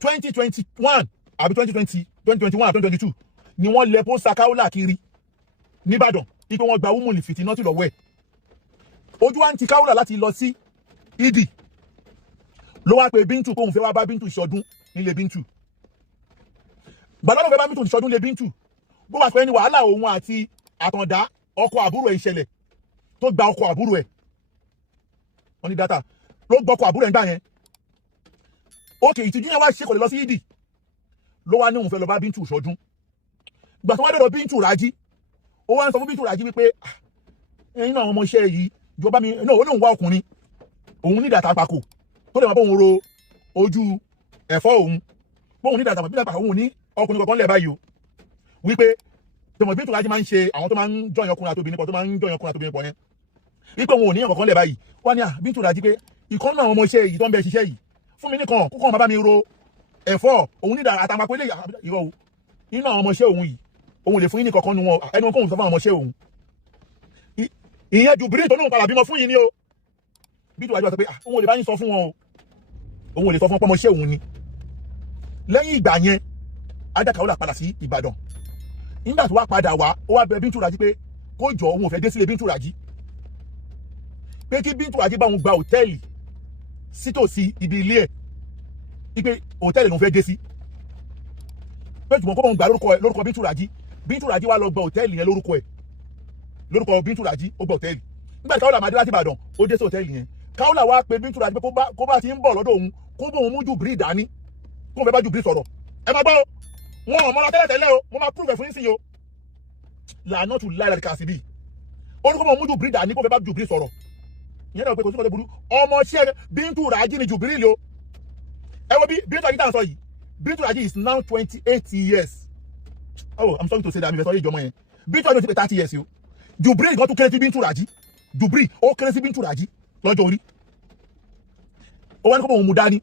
2021 àbí 2020 2021 2022 ni wọ́n lẹ pósítà Kaola kiri nìbàdàn ipe wọ́n gba wúmùlì fìtínọ́tì lọ́wọ́ ẹ̀ ojú wa ń ti Kaola láti lọ sí ìdí ló wá pé Bintu kóhun fẹ́ wá bá Bintu ṣọdún nílé Bintu gbàdọ́ ló fẹ́ bá Bintu ṣọdún nílé Bintu bó wà pé ní wàhálà òun àti àtàndá ọkọ àbúrò ẹ̀ ìṣẹ̀lẹ̀ tó gba ọkọ àbúrò ẹ̀ wọ́n ní dátà ló gbọ́ ọkọ àbúrò ẹ̀ nígbà yẹn òkè ìtìjú yẹn wá ṣe kò lè lọ sí ìdí ló wá ní òun fẹ́ lọ bá Bintu ṣọdún gbà tó wá dọ̀dọ̀ Bintu Raji ó wá ń sọ fún Bintu Raji wípé ẹ̀yin náà ọmọ iṣẹ́ yìí ìjọba mi náà ó lóun wá ọkùnrin òun ní dàtà pàkó tó lè máa bóun ro ojú ẹ̀fọ́ òun bóun ní dàtà pàkó òun ní ọkùnrin kankan lẹ̀ báyìí o wípé tọmọ Bintu Raji máa ń ṣe àwọn tó máa ń jọyàn ọkùnrin àtòbìnrin pọ̀ tó máa ń jọyàn ọkùnrin àtòbìnrin pọ̀ yẹn wípé òun ò ní kankan lẹ̀ báyìí wọ́n ní Bintu Raji pé ìkan náà ọmọ iṣẹ́ yìí tó ń bẹ ṣiṣẹ́ yìí fún mi nìkan kókàn máa bá mi ro ẹ̀fọ́ òun ní dàtà pàkó ilé ìrọ̀ o nínú àwọn ọmọ iṣẹ́ òun yìí òun lè fún yín ní kankan nu wọn ẹni wọn kóhun sọ fún àwọn ọmọ iṣẹ́ òun ìyẹn Jubril tó náà padà bímọ fún yín ni o Bintu Raji wá sọ pé òun ò lè bá yín sọ fún wọn o òun ò lè sọ fún ọmọ iṣẹ́ òun ni lẹ́yìn ìgbà yẹn Alhaja Kaola padà sí Ìbàdàn nígbà tó wá padà wá ó wá bẹ̀ Bintu Raji pé kó jọ òun ò fẹ́ dé sílé Bintu Raji pé kí Bintu Raji bá òun gba hòtẹ́ẹ̀lì sítòsí ibi ilé ẹ̀ wípé hòtẹ́ẹ̀lì lòun fẹ́ dé sí pé jùmọ̀ kó bá òun gbà lórúkọ Bintu Raji Bintu Raji wá lọ gba hòtẹ́ẹ̀lì yẹn lórúkọ Bintu Raji ó gba hòtẹ́ẹ̀lì nígbà tí Kaola máa dé láti Ìbàdàn ó dé sí hòtẹ́ẹ̀lì yẹn Kaola wá pé Bintu Raji pé kó bá ti ń bọ̀ lọ́dọ̀ òun kó bóun mú Jubril dání kó fẹ́ bá Jubril sọ̀rọ̀ ẹ máa gbọ́ wọn ò mọ́ra tẹ́lẹ̀ o mo máa prove ẹ̀ fún yín sí o làánà tún láì láti kà sí bí ó ní kó bóun mú Jubril dání kó fẹ́ bá Jubril sọ̀rọ̀ ìyẹn náà pé kò sí kọ́tẹ́ burú ọmọ ṣẹ́ Bintu Raji ni Jubril o ẹ wo bí Bintu Raji tá à ń sọ yìí Bintu Raji is now 28 years oh I'm sorry to say that mi fẹ́ sọ yìí jọmọ yẹn Bintu Raji ti pé 30 years o Jubril gan tún kéré sí Bintu Raji Jubril ó kéré sí Bintu Raji lọ́jọ́ orí ó wá ní kó bóun mú dání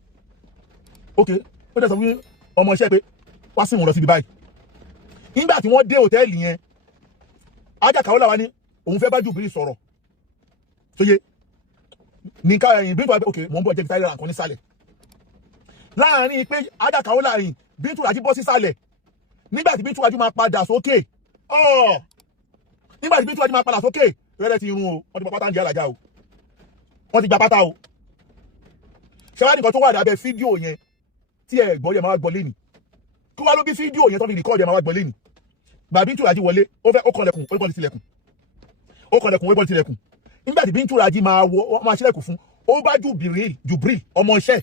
ok ó dẹ̀ sọ fún ọmọ iṣẹ́ pé wá sí wọn lọ síbi báyìí nígbà tí wọ́n dé hòtẹ́ẹ̀lì yẹn Alhaja Kaola wá ní òun fẹ́ bá Jubril sọ̀rọ̀ tó yé ní ká ẹ̀yìn Bintu Raji ok mò ń bọ̀ jẹ́ kí táyà nǹkan nísàlẹ̀ láàrin pé Alhaja Kaola rìn Bintu Raji bọ́ sísàlẹ̀ nígbà tí Bintu Raji máa padà sókè nígbà tí Bintu Raji máa padà sókè rẹ́rẹ́ ti run o wọ́n ti gba pátá ń di Alhaja o wọ́n ti gba pátá o ṣẹ́wá nìkan tó wà lábẹ́ fídíò yẹn tí ẹ gbọ́ yẹ máa wá gbọ́ lẹ́nì kí wá ló bí fídíò yẹn tó fi rìkọ́ọ̀dù yẹ máa wá gbọ́ lẹ́nì gbà Bintu Raji wọlé ó kọlẹ̀kùn ó bọ́ tilẹ̀kùn ó kọlẹ̀kùn ó bọ́ tilẹ̀kùn nígbà tí Bintu Raji máa ṣílẹ̀kùn fún ó bá Jubril ọmọ iṣẹ́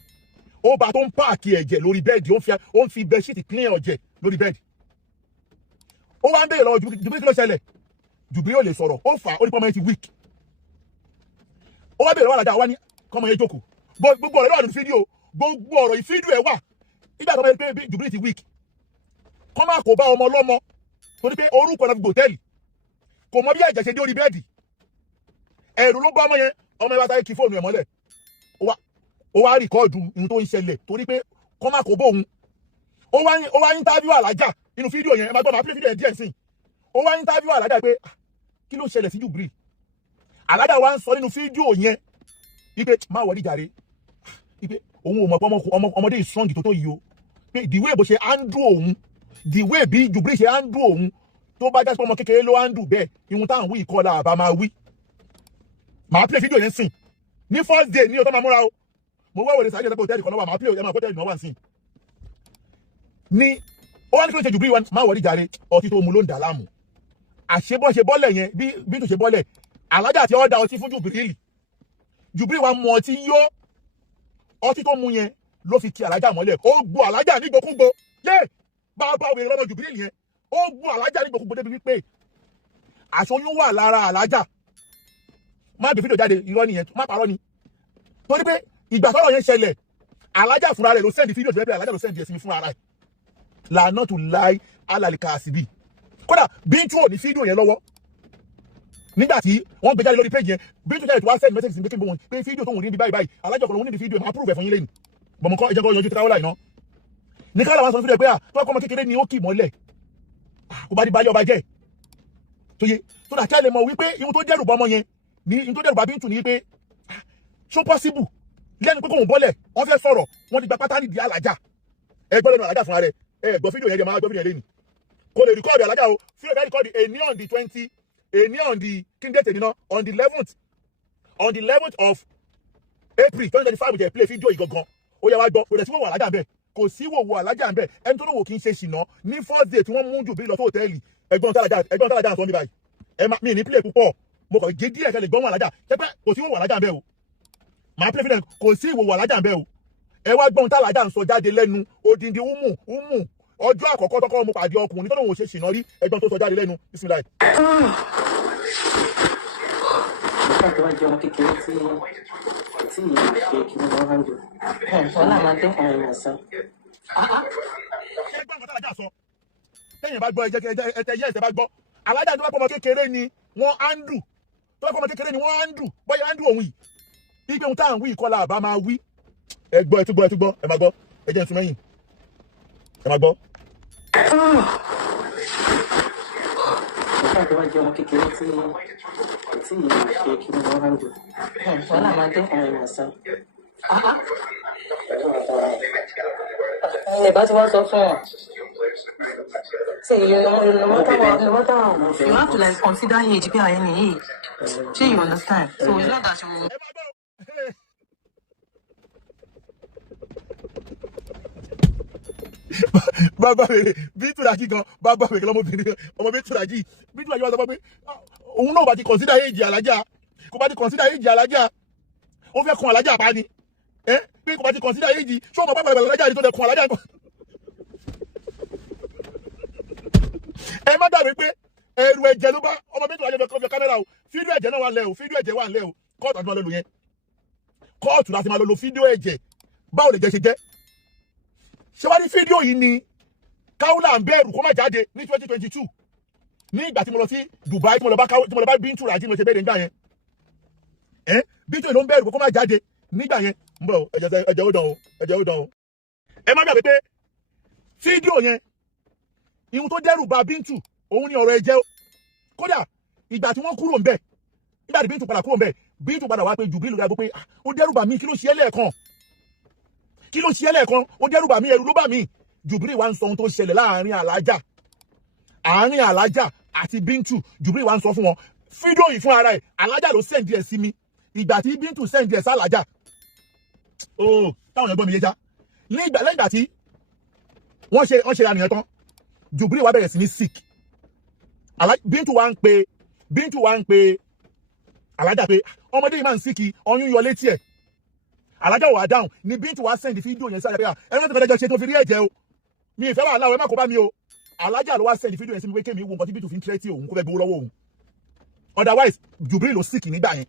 ó bá tó ń páàkì ẹ̀jẹ̀ lórí bẹ́ẹ̀dì ó ń fi bẹ́ṣíìtì clean ọ̀jẹ̀ lórí bẹ́ẹ̀dì ó wá ń bèèrè lọ́wọ́ Jubril kí ló ṣẹlẹ̀ Jubril ò lè sọ̀rọ̀ ó fà ó ní pọ́nmọ́ yẹn ti weak ó wá bèèrè lọ́wọ́ Alhaja wá ní kọ́mọ yẹn jókòó gbogbo ọ̀rọ̀ lọ́wọ́ ní fídíò gbogbo ọ̀rọ̀ ìfídíò ẹ̀ wà nígbà tó bá yẹ pé Jubril ti weak kọ́ máa kó bá ọmọ ọlọ́mọ torí pé orúkọ náà fi gbòtẹ́ẹ̀lì kò mọ bí ẹ̀jẹ̀ ṣe dé orí bẹ́ẹ̀dì ẹ̀rù ló bá ọmọ yẹn ọmọ yẹn bá táyé kí fóònù ẹ̀ mọ́lẹ̀ ó wá rìkọ́ọ̀dù ohun tó ń ṣẹlẹ̀ torí pé kọ́ máa kó bóun ó wá interview Alhaja nínú fídíò yẹn ẹ máa gbọ́ máa pín fídíò yẹn díẹ̀ sí ó wá interview Alhaja pé kí ló ṣẹlẹ̀ sí Jubril Alhaja wá ń sọ nínú fídíò yẹn wípé má wọlé jàre wípé òun ò mọ̀ pé ọmọdé is strong tó yìí o pé the way bó ṣe handle òun the way bí Jubril ṣe handle òun tó bá jásí pé ọmọ kékeré ló handle bẹ́ẹ̀ ihun táwọn wí ìkọlà àbá máa wí máa play fídíò yẹn sìn ní first day ní ọtọ́ máa múra o mo wá wòlé sáré ẹ̀sẹ̀ pé hòtẹ́ẹ̀lì kan náà wà máa play ẹ̀ máa hòtẹ́ẹ̀lì náà wà sìn ní ó wá ní kí ló ṣe Jubril máa wọlé jàre ọtí tó mu ló ń dà láàmú àṣebọ́ṣe bọ́lẹ̀ yẹn bí Bintu ṣe bọ́lẹ̀ Alhaja ti ọ̀dà ọtí fún Jubril wa mu ọtí yó ọtí tó mu yẹn ló fi kí Alhaja mọ́lẹ̀ ó gbó Alhaja nígbòkúgbò yé bàbá òwe lọ́dọ̀ Jubril yẹn ó gbó Alhaja nígbòkúgbò débi wípé àṣoyún wà lára Alhaja má gbé fídíò jáde irọ́ nìyẹn má parọ́ ni torí pé ìgbà tọ́rọ̀ yẹn ṣẹlẹ̀ Alhaja fúnra rẹ̀ ló sẹ́ndì fídíò tó Alhaja ló sẹ́ndì ẹ̀sìn mi fúnra rẹ̀ lànà tó láì alàlìkà síbí kódà Bintu ò ní fídíò yẹn lọ́wọ́ nígbà tí wọ́n gbé jáde lórí péjì yẹn Bintu jáde tó wá send message sí pé wọn pé fídíò tó wù ní bí báyìí Alhaja Okanlomo ní fídíò máa prove ẹ̀ fún yín lẹ́nu bọ̀mọ̀ kọ́ ẹ̀jẹ̀ kọ́ yọjú Kaola iná ní Kaola wọn sọ fídíò pé tó ọkọ̀ ọmọ kékeré ni ó kì mọ́lẹ̀ kó bá di báyọ̀ ọba jẹ́ tó yẹ tó dà kẹ́lẹ̀ mọ̀ wípé ihun tó dẹ́rù bọ́ ọmọ yẹn ní ihun tó dẹ́rù bá Bintu ní pé ṣó possible lẹ́nu pé kóhun bọ́lẹ̀ wọ́n fẹ́ sọ̀rọ̀ wọ́n ti gba pátá nídìí Alhaja ẹ gbọ́ lẹ́nu Alhaja fúnra rẹ̀ ẹ gbọ́ fídíò yẹn jẹ́ máa gbọ́ fídíò yẹn lẹ́nu kò lè rìkọ́ọ̀dù Alhaja o fídíò yẹn rìkọ́ọ̀dù èní on the 20 èní on the kíndé tèmi náà on the 11th of April 2025 jẹ́ play fídíò yìí gangan ó yẹ wá gbọ́ kò dẹ̀ sí wòwò Alhaja ń bẹ̀ kò sí wòwò Alhaja ń bẹ̀ ẹni tó lówó kì í ṣe ṣìnà ní first day tí wọ́n mú jù bí lọ sí hòtẹ́ẹ̀lì ẹgbọ́n tálàjà sọ ní báyìí ẹ má mi ní play púpọ̀ mo kàn gé díẹ̀ kẹlẹ̀ gbọ́n Alhaja tẹ́pẹ́ kò sí wòwò Alhaja ń bẹ̀ o màá play fídíò kò sí ìwòwò Alhaja ń bẹ̀ o ẹ wá gbọ́n tálàjà ń sọ jáde lẹ́nu odindi umu ọjọ́ àkọ́kọ́ tọ́kọ́ mo pàdé ọkùnrin tó lóun ò ṣe ṣìnà rí ẹgbọ́n tó sọ jáde lẹ́nu bismillah. tẹ́yìn bá gbọ́ ẹ̀tẹ̀ yẹ́ ẹ̀sẹ̀ bá gbọ́ Alhaja tó bá pọ̀mọ́ kékeré ni wọ́n áńdù bọ́yá áńdù òun yìí ipe ohun táwọn wí ìkọlà àbá máa wí ẹ gbọ́ ẹ tún gbọ́ ẹ máa gbọ́ ẹ jẹ́ ìtumọ̀ yìí ẹ máa gbọ́. But you want to say no matter you have to like consider age be any age. So you understand. So it's not that you bàbá rẹ̀ Bintu Raji gan bàbá rẹ̀ lọ́mọbìnrin ọmọ Bintu Raji wá sọ pé òun náà bá ti consider age Alhaja kò bá ti consider age Alhaja ó fẹ́ kun Alhaja pa ni pé kò bá ti consider age ṣé ọmọ bàbá Alhaja ni tó dẹ̀ kun Alhaja kan. ẹ má dàbí pé ẹrù ẹ̀jẹ̀ ló bá ọmọ Bintu Raji fẹ́ kámẹ́rà o fídíò ẹ̀jẹ̀ náà wà lẹ́ o fídíò ẹ̀jẹ̀ wà lẹ́ o kóòtù àti máa lọ lò yẹn kóòtù láti máa lọ lo fídíò ẹ̀jẹ̀ báwo lè jẹ́ ṣe jẹ́ ṣé wá ní fídíò yìí ni Kaola ń bẹ̀rù kó má jáde ní 2022 ní ìgbà tí mo lọ sí Dubai tí mo lọ bá Bintu Raji mo ṣe bẹ́ẹ̀ nígbà yẹn Bintu yìí ló ń bẹ̀rù kó má jáde nígbà yẹn ń bọ̀ ẹ̀jẹ̀ ó dán o ẹ má gbàgbé pé fídíò yẹn ihun tó dẹ́rù bà Bintu òun ni ọ̀rọ̀ ẹ̀jẹ̀ kódà ìgbà tí wọ́n kúrò ń bẹ̀ nígbà tí Bintu padà kúrò ń bẹ̀ Bintu padà wá pé Jubril lórí agbó pé ó dẹ́rù bà mí kí ló ṣe é lẹ́ẹ̀kan ó dẹ́rù bà mí ẹ̀rù ló bà mí Jubril wá ń sọ ohun tó ṣẹlẹ̀ láàrin Alhaja àti Bintu Jubril wá ń sọ fún wọn fídíò yìí fún ara ẹ̀ Alhaja ló sẹ́ǹdì ẹ̀ sí mi ìgbà tí Bintu sẹ́ǹdì ẹ̀ sí Alhaja táwọn ẹ̀gbọ́n mi yé já lẹ́yìn ìgbà tí wọ́n ṣe àníyàn tán Jubril wá bẹ̀rẹ̀ sí ní sick Bintu wá ń pe Alhaja pé ọmọdé yìí máa ń sick ọyún yọ létí ẹ̀ Alhaja wà dáhùn ni Bintu wá sẹ́ndì fídíò yẹn sáré pé ẹ̀rọ tó fẹ́jọ́ ṣe tó fi rí ẹ̀jẹ̀ o mi ìfẹ́ wà láwọ̀ ẹ má kó bá mi o Alhaja ló wá sẹ́ndì fídíò yẹn sí mi pé kémi wo nǹkan tí Bintu fi ń tírẹ́tì òun kó fẹ́ gbowó lọ́wọ́ òun otherwise Jubril ló sick nígbà yẹn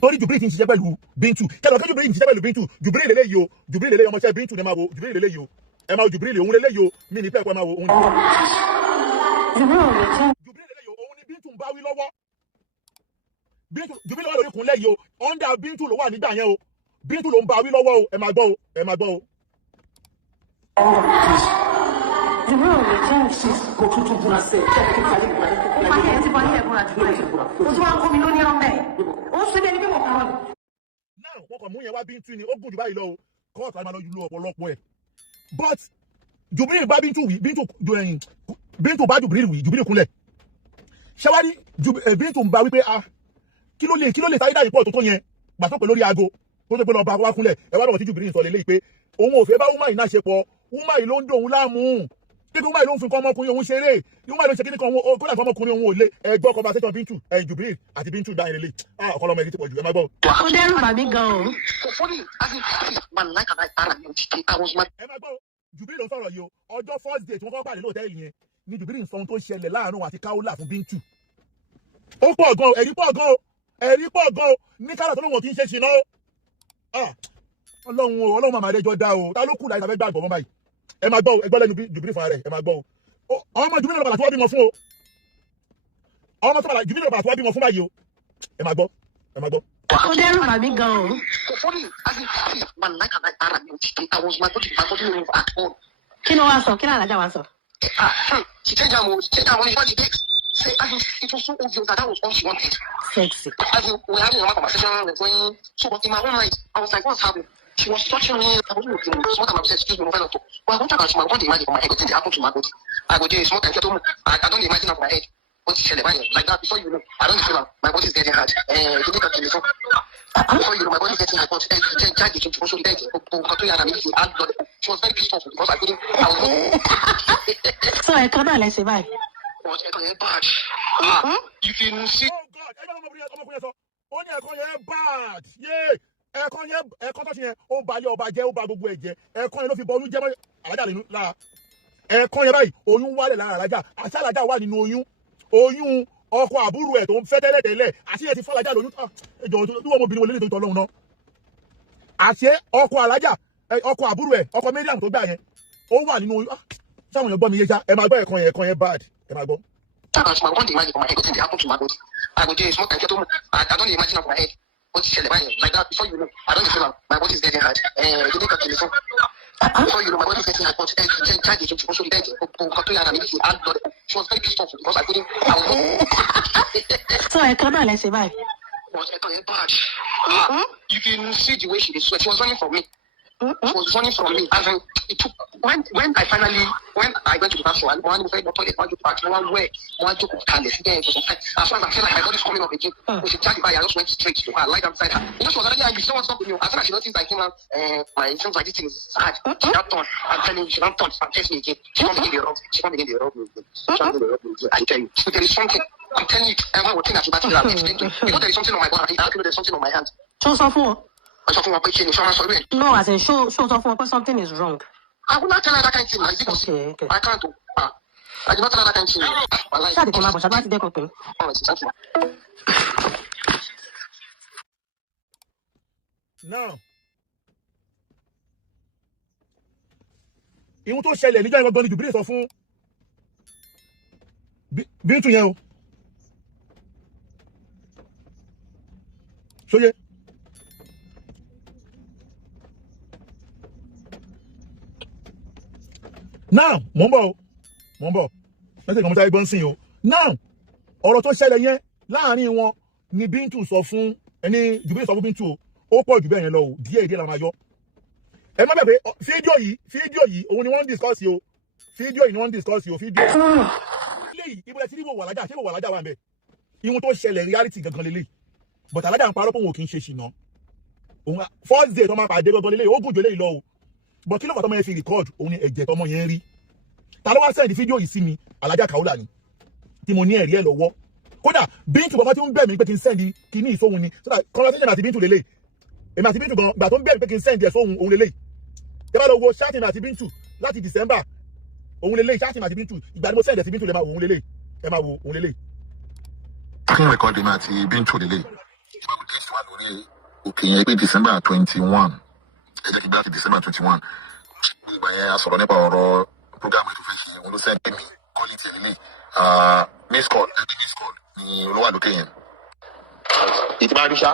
torí Jubril ti ń ṣiṣẹ́ pẹ̀lú Bintu kẹ́lọ́ kí Jubril ń ṣiṣẹ́ pẹ̀lú Bintu Jubril lélẹ́yìí o Jubril lélẹ́yìí ọmọọṣẹ́ Bintu ni ẹ máa wo Jubril lélẹ́yìí o ẹ máa wo Jubril òun lélẹ́yìí o mi ní pẹ́ pẹ́ máa wo òun ni Jubril lélẹ́yìí o òun ni Bintu ń bá wí lọ́wọ́ Jubril lọ́wọ́ lórí kúnlẹ̀ yìí o under Bintu ló wà nígbà yẹn o Bintu ló ń bá wí lọ́wọ́ o ẹ máa gbọ́ o. Now wọ́n kàn mú yẹn wá Bintu ni ó gùn jù báyìí lọ o kóòtù àti máa lọ lu ọ̀pọ̀lọpọ̀ ẹ̀ but Jubril bá Bintu wí Bintu bá Jubril wí Jubril kúnlẹ̀ ṣẹ́wárí Bintu ń bá wípé kí ló lè sáré dá ìpọ̀ tó yẹn gbà tó pè lórí aago tó tó pé lọ bá wá kúnlẹ̀ ẹ wá lọ́wọ́ tí Jubril sọ lélẹ́yìí pé òun ò fẹ́ bá woman yìí náà ṣe pọ̀ woman yìí ló ń dòun láàmú pé woman yìí ló ń fi nǹkan ọmọkùnrin òun ṣeré woman yìí ló ń ṣe kíní kan kódà nǹkan ọmọkùnrin òun ò lé ẹgbọ́ conversation Bintu Jubril àti Bintu dá ẹrẹ lé Ọkanlomo ẹni tí pọ̀ jù ẹ má gbọ́. ó dẹ́rù bà mí gan o. ẹ má gbọ́ Jubril ló ń sọ̀rọ̀ yìí o ọjọ́ first day tí wọ́n kọ́ pàdé lóòtẹ́ẹ̀lì yẹn ni Jubril ń sọ ohun tó ṣẹlẹ̀ láàárín àti Kaola fún Bintu ó pọ̀ gan ẹ̀rí pọ̀ gan ní kára tó lóun kì í ṣe ṣìnà o ọlọ́run màmá rẹ̀ jọ dá o ta ló kù láì tàbí gbàgbọ́ mọ́ báyìí ẹ máa gbọ́ ẹgbọ́ lẹ́nu Jubril fún ara rẹ̀ ẹ máa gbọ́ o ọmọ Jubril lọ́pàá tó wá bímọ fún o ọmọ Jubril lọ́pàá tó wá bímọ fún báyìí o ẹ máa gbọ́. ó dẹ́rù bà mí gan o. kí ló wá sọ kí ló Alhaja wá sọ. say, it was so obvious that was all she wanted. Sexy. As in, we were having a conversation, we're going, so but in my own mind, I was like, what's happening? She was touching me. I wasn't looking. Small time, I said, excuse me, no, but I want to ask you, I want to imagine for my head, what happened to my body? I go there, small time, I don't imagine of my head. What's she like that? Before you know, I don't feel my body is getting hard. Before you know, my body is getting hard. But she was very pissed off because I couldn't. So I can't let you buy. But it's bad. You can see. Oh God, bad. Yeah. Ẹ̀kan tó ṣe yẹn ó ba yẹ ọba jẹ́ ó ba gbogbo ẹ̀ jẹ́ ẹ̀kan yẹn ló fi bọ oyún jẹ́ mọ́ Alhaja nínú lára ẹ̀kan yẹn báyìí oyún wálẹ̀ lára Alhaja àti Alhaja wà nínú oyún ọkọ àbúrò ẹ̀ tó ń fẹ́ tẹ́lẹ̀ àti ẹ̀ ti fọ́ Alhaja lóyún ẹjọ́ tó wọ́n ọmọbìnrin wọlé nítorí tọ́lọ́hún náà àti ọkọ Alhaja ọkọ àbúrò ẹ̀ ọkọ Mariam tó gbà yẹn ó wà nínú oyún sáwọn èèyàn gbọ́ mi yé já ẹ máa gbọ́ ẹ̀kan yẹn bad ẹ máa gbọ́. I don't imagine of my head. What's she like that? Before you know, I don't feel my body is getting hard. Before you know, my body is getting hard. But she was very pissed off because I couldn't. So I can't let you buy. But it's bad. You can see the way she did sweat. She was running from me. She was running from me. And it took when I went to the bathroom, I wanted to say the toilet, one took as soon as I felt like my body's coming up again, she tried by I just went straight to her, light beside her. You know, she was already angry. Someone stopped me. As soon as she noticed I came out, my friends like this thing is hard. She not done. I'm telling you, she not done. I'm testing me again. She can't begin the rub. She can't begin the rub. I tell you, there is something. I'm telling you, everyone will think that you know there is something on my body. I know there's something on my hand. Show something. No, as in show something because something is wrong. I will not tell her that kind of thing. Okay. I can't do. I did not tell her that kind of thing. Now, ìwọ̀n tó ṣẹlẹ̀ níjọ́ ìwọ̀n gbọ́n ní Jubilee sọ fún Bintu yẹn o. Ṣóyé. Now, mo ń bọ̀. Mẹ́sẹ̀ kan mo sáré gbọ́n sí o. Now, ọ̀rọ̀ tó ṣẹlẹ̀ yẹn láàrin wọn ni Bintu sọ fún ẹni Jubilee sọ fún Bintu o. Ó pọ̀ jù bẹ́ẹ̀ yẹn lọ o. Díẹ̀ la máa yọ. Ẹ má bẹ̀bẹ̀ fídíò yìí òun ni wọ́n ń discuss o. Fídíò yìí ni wọ́n ń discuss o. Fídíò. Léyìí, ibo lẹ ti rí wo Alhaja, ṣé wo Alhaja wà ń bẹ̀? Ìwọ̀n tó ṣẹlẹ̀ reality gangan lélẹ̀. But Alhaja ń parọ́ pé òun kì í ṣe ṣìnà. Òun first day tó máa pàdé gangan lélẹ̀, ó gùn jù lélẹ̀ lọ o. But kí ló fà tọ́mọ yẹn fi record òun ni ẹ̀jẹ̀ tọ́mọ yẹn rí. Ta ló wá send fídíò yìí sí mi Alhaja Kaola ni tí mo ní ẹ̀rí ẹ̀ lọ́wọ́. Kódà Bintu bàbá tí ń bẹ̀ mí pé kí n send kíní ìsóhun ni so that conversation àti Bintu lélẹ̀. Èmi àti Bintu gan gbà tó ń bẹ̀ mí pé kí n send ẹ̀ sóhun òun lélẹ̀. Tẹ́ bá lọ wo chatting àti Bintu láti December òun lélẹ̀ chatting àti Bintu ìgbà ni mo send ẹ̀ sí Bintu lè máa wo òun lélẹ̀. Ẹ máa wo òun lélẹ̀. Kí ni record mi àti Bintu lélẹ̀? Òkè yẹn pé December 21. Ẹ jẹ́ kí n gbá ti December 21. Ìgbà yẹn a sọ̀rọ̀ nípa ọ̀rọ̀ program ètò fẹ́ ṣe òun ló send mi quality lélẹ̀. Miss call ni olówó àlùkè yẹn. Ìtìmọ̀ àdúṣà.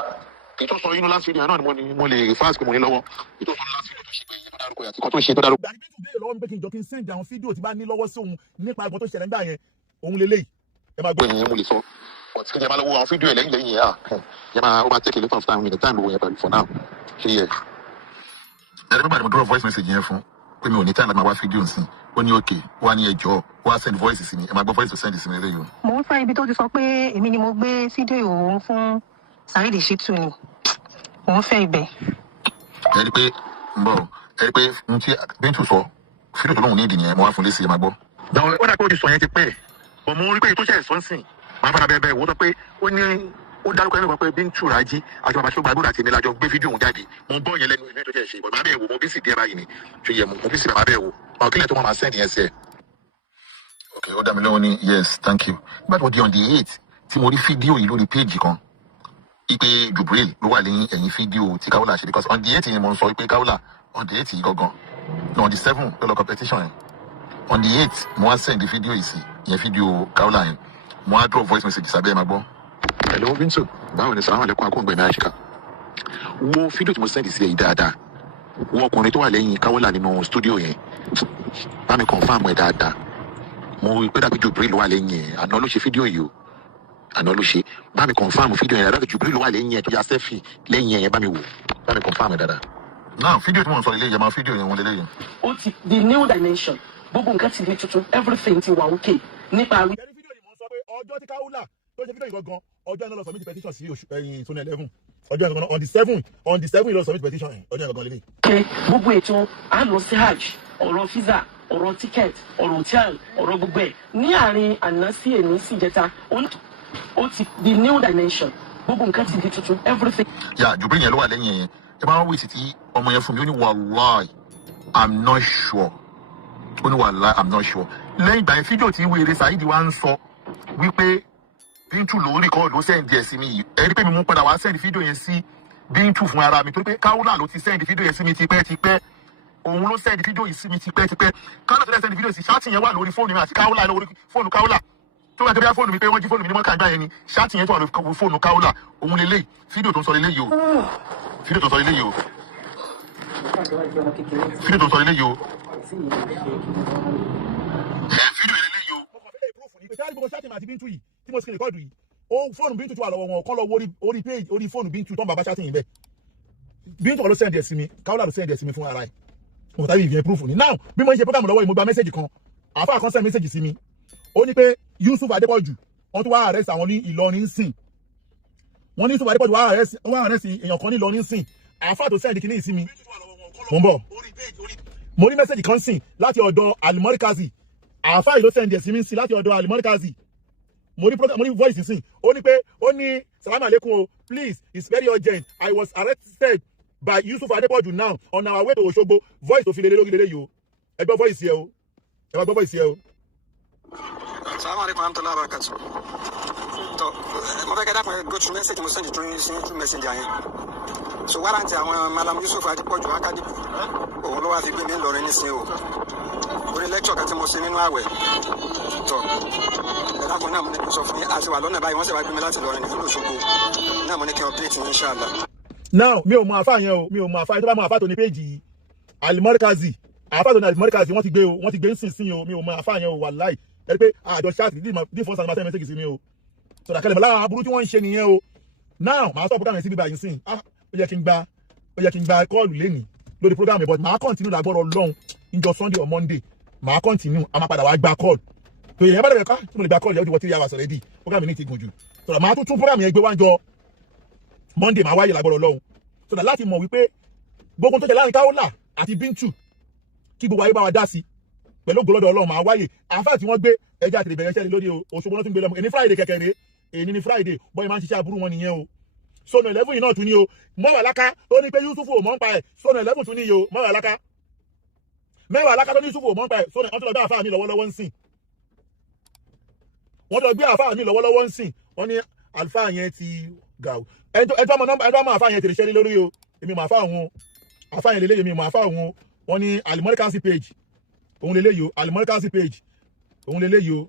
Ìtọ́ sọ inú last video náà ni mo lè fast pé mo ní lọ́wọ́. Ìtọ́ sọ last video tó ṣe pé ìyẹn dárúkọ yàtí kan tó ṣe tó dárúkọ. Ìgbà tí Bintu béèrè lọ́wọ́ mi pé kí n jọ kí n send àwọn fídíò tí bá ní lọ́wọ́ sí òun nípa ẹ̀gbọ́n tó ṣẹlẹ̀ nígbà yẹn òun lélẹ̀. Ẹ máa gbọ́. Ìyẹn mo lè sọ. But kí n jẹ́ máa lọ́wọ́ àwọn fídíò ẹ̀ lẹ́yìn yẹn yẹn máa ó máa take a lot of time with the time wo yẹn pẹ̀lú for now. Ṣé yẹ? Ẹ̀rọ bíbá ni mo drop voice message yẹn fún pé mi ò ní time láti máa wá fídíò sí ó ní òkè wá ní ẹjọ́ wá send voice sí mi ẹ máa gbọ́ voice to send sí mi lẹ́yìn o. Mo ń fẹ́ ibi tó ti sọ pé èmi ni mo gbé fídíò òun fún Saheed Shittu ni mo ń fẹ́ ibẹ̀. Ẹ rí pé n tí Bintu sọ fídíò tó lóun ní ìdí yẹn mo wá fún lẹ́sìn ẹ máa gbọ́. Ó dà pé ó ti sọ yẹn ti pẹ́ bọ̀ mo rí pé tó ṣe ẹ̀sọ́ sìn máa fara bẹ́ẹ̀ wò ó sọ pé ó ní ó dárúkọ ẹni kan pé Bintu Raji àti bàbá ṣọgbà gbọdọ̀ àti èmi lájọ gbé fídíò òun jáde mo gbọ́ yẹn lẹ́nu ìlú tó jẹ́ ṣe ìbọn máa bẹ́ẹ̀ wò mo bí sì díẹ̀ báyìí ni ṣe yẹ mo bí sì máa bẹ́ẹ̀ wò ọ̀ kílẹ̀ tó máa send yẹn sí ẹ. Okay, ó dá mi lóhùn ní yes thank you but ó di on the 8th tí mo rí fídíò yìí lórí péjì kan ipe Jubilee ló wà lẹ́yìn ẹ̀yìn fídíò tí Kaola ṣe because on the 8th yẹn mo ń sọ pé Kaola on the 8th yìí gangan no on the 7th ló lọ competition yẹn on the 8th mo wá send fídíò yìí sí yẹn fídíò Kaola yẹn mo wá drop voice message sábẹ́ ẹ̀ máa gbọ́. Hello Bintu báwo ni sàlámù alẹ́kùn akóńgbẹ̀mí àṣìkà wo fídíò tí mo send sí ẹ̀ yìí dáadáa wo ọkùnrin tó wà lẹ́yìn Kaola nínú studio yẹn bá mi confirm ẹ̀ dáadáa mo rí pé dàbí Jubril wà lẹ́yìn ẹ̀ àná ló ṣe fídíò yìí o àná ló ṣe bá mi confam fídíò yẹn dàbí Jubril wà lẹ́yìn ẹ̀ tó ya selfie lẹ́yìn ẹ̀ bá mi wò bá mi confam ẹ̀ dáadáa. náà fídíò tí mo ń sọ lélẹ́yìn máa fídíò yẹn wọn lélẹ́yìn. ó ti the new dimension gbogbo nǹkan ti di tuntun everything ti wà okay nípa. ẹni fídíò ni mo sọ pé ọjọ́ tí Kaola tó ṣe fídíò yìí gangan ọjọ́ iná lọ submit petition sí Zone 11 ọjọ́ ìgbọ̀nà on the 7 lọ submit petition ọjọ́ ìgbọ̀nà lélẹ́yìn. ṣe gbogbo ètò à ń lọ sí hajj ọ̀rọ̀ visa ọ̀rọ̀ ticket ọ̀rọ̀ hotel ọ̀rọ̀ gbogbo ẹ̀ ní àárín àná sí èmi sí ìjẹta ó ti the new dimension gbogbo nǹkan ti di tuntun everything. yà Jubril yẹn ló wà lẹ́yìn yẹn ẹ máa ń wí sí ti ọmọ yẹn fún mi ó ní wàláì I'm not sure ó ní wàláì I'm not sure lẹ́yìn ìgbà yẹn fídíò tí wèrè Saheed wa ń sọ wípé Bintu ló rìkọ́ọ̀dù ló sẹ́ǹdì ẹ̀ sí mi yìí ẹ rí pé mi mú padà wá sẹ́ǹdì fídíò yẹn sí Bintu fún ara mi torí pé Kaola ló ti sẹ́ǹdì fídíò yẹn sí mi tipẹ́tipẹ́ òun ló sẹ́ǹdì fídíò yìí sí mi tipẹ́tipẹ́ Kaola tó sẹ́ǹdì fídíò sí ṣáàtì yẹn wà lórí fóònù mi àti Kaola lórí fóònù Kaola tó bá tẹ́bí fóònù mi pé wọ́n jí fóònù mi ní mọ́ká gbá yẹn ni ṣáàtì yẹn tó wà lórí fóònù Kaola òun lélẹ̀ fídíò tó ń sọ lélẹ̀ yìí o fídíò tó ń sọ lélẹ̀ yìí o fídíò tó ń sọ lélẹ̀ yìí o fídíò lélẹ̀ yìí o. mo kàn fẹ́ ìprófù ní pé káàdì gbogbo ṣáàtì àti Bintu yìí tí mo sì lè kọ́ọ̀dù yìí ó fóònù Bintu tó wà lọ́wọ́ wọn kọ́ lọ orí page orí fóònù Bintu tó ń bàbá ṣáàtì yìí bẹ́ẹ̀ Bintu kọ́ ló sẹ́ǹdì ẹ̀ sí mi Kaola ló sẹ́ǹdì ẹ̀ sí mi fún ara ẹ̀ mo tàbí ìfẹ́ ìprófù ní now bí mo ń ṣe program lọ́wọ́ yìí mo gba mẹ́sẹ̀gì kan àáfàá kan send mẹ́sẹ̀gì sí mi ó ní pé Yusuf Adépọ̀jù wọ́n tún wá arrest àwọn ní Ìlọrin sìn wọ́n ní Yusuf Adépọ̀jù wá arrest èèyàn kan ní Ìlọrin sìn àáfàá tó send kìíní sí mi mo ń bọ̀ mo ní mẹ́sẹ̀gì kan sìn láti ọ̀dọ̀ Alimorikazi àáfàá yìí ló send ẹ̀ sí mi sìn láti ọ̀dọ̀ Alimorikazi mo ní voice sìn ó ní salam aleikum o please it's very urgent I was arrested by Yusuf Adépọ̀jù now on our way to Òṣogbo voice tó fi lélẹ́ lórí lélẹ́ yìí o ẹ gbọ́ voice yẹ o ẹ gbọ́ voice yẹ o. Assalamu alaikum warahmatullahi wabarakatuh. So, mo fẹ́ kẹ́ dákun go through message mo send through messenger yẹn. So warrant àwọn Malam Yusuf Adépọ̀jù Akadi òun ló wá fi gbé mi lọ́rin nísìnyí o. Orí lecture kan tí mo ṣe nínú àwẹ̀. Tọ́ ẹ dákun náà mo ní kí n sọ fún yín àti wà lọ́nà báyìí wọ́n sì wá gbé mi láti lọ́rin nílùú Òṣogbo. Náà mo ní kí n update yín inshallah. Now mi ò mọ àfáà yẹn o mi ò mọ àfáà yẹn tó bá mọ àfáà tó ní péjì Alimorikazi àfáà tó ní Alimorikazi wọ́n ti gbé nísinsìnyí o mi ò mọ àfáà yẹn o wàláì ẹ pé àjọ ṣáàtì dí fọ́nsá ní ma tẹ́ mẹ́sẹ̀gì sí mi o sọ̀rọ̀ kẹlẹ̀ lára aburú tí wọ́n ń ṣe nìyẹn o now màá sọ program yẹn sí bíbá yìí sìn ó yẹ kí n gba kọ́ọ̀lù lẹ́nìí lórí program yẹn but màá continue lágbọ́rọ̀ Ọlọ́run níjọ́ Sunday or Monday màá continue a máa padà wá gba call tó yẹn bá dẹ̀ ká tí mo lè gba call yẹn ó ti wọ 3 hours already program yẹn ní ti gùn jù sọ̀rọ̀ màá tún program yẹn gbé wájọ Monday màá wáyé lágbọ́rọ̀ Ọlọ́run sọ̀rọ̀ láti mọ̀ wípé gbogbo tó jẹ láàrin Kaola àti Bintu kí gbogbo ayé bá wa dá sí pẹ̀lú ògbólọ́dọ̀ Ọlọ́run máa wáyé àfáà tí wọ́n gbé ẹja àti ìbẹ̀rẹ̀ iṣẹ́ lórí Òṣogbo náà tún gbé lọ́mọ èní Friday kẹ̀kẹ́ èní ni Friday bọ́ọ̀ máa ń ṣiṣẹ́ aburú wọn nìyẹn o Zone 11 yìí náà tún ní o mọ́wàá láká tó ní pé Yusuf ò mọ́ ń pa ẹ̀ Zone 11 tún ní o mọ́wàá láká tó ní Yusuf ò mọ́ ń pa ẹ̀ Zone 11 tó lọ gbé àfáà mi lọ́wọ́lọ́wọ́ ń sìn wọ́n tó lọ gbé àfáà mi lọ́wọ́lọ́wọ́ ń sìn wọ́n ní àlùfáà yẹn ti gà o ẹjọ́ mọ àfáà yẹn tèrè ṣẹ́rí lórí o èmi mọ àfáà wọn àfáà yẹn lélẹ́yìn èmi mọ àfáà wọn wọ́n ní Alimorikazi page òun lélẹ́yìí o Alimorikazi page òun lélẹ́yìí o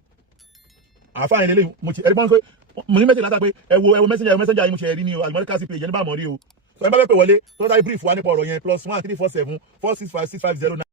àfáà yẹn lélẹ́yìí mo ti ẹ̀rí pọ́n pé mo ní mẹ́sẹ̀jì látà pé ẹ wo messenger yìí mo ṣe rí ní o Alimorikazi page ẹni bá mọ̀ rí o so ẹ bá fẹ́ pè wọlé tó dáì brief wa nípa ọ̀rọ̀ yẹn +1 347 465 6509.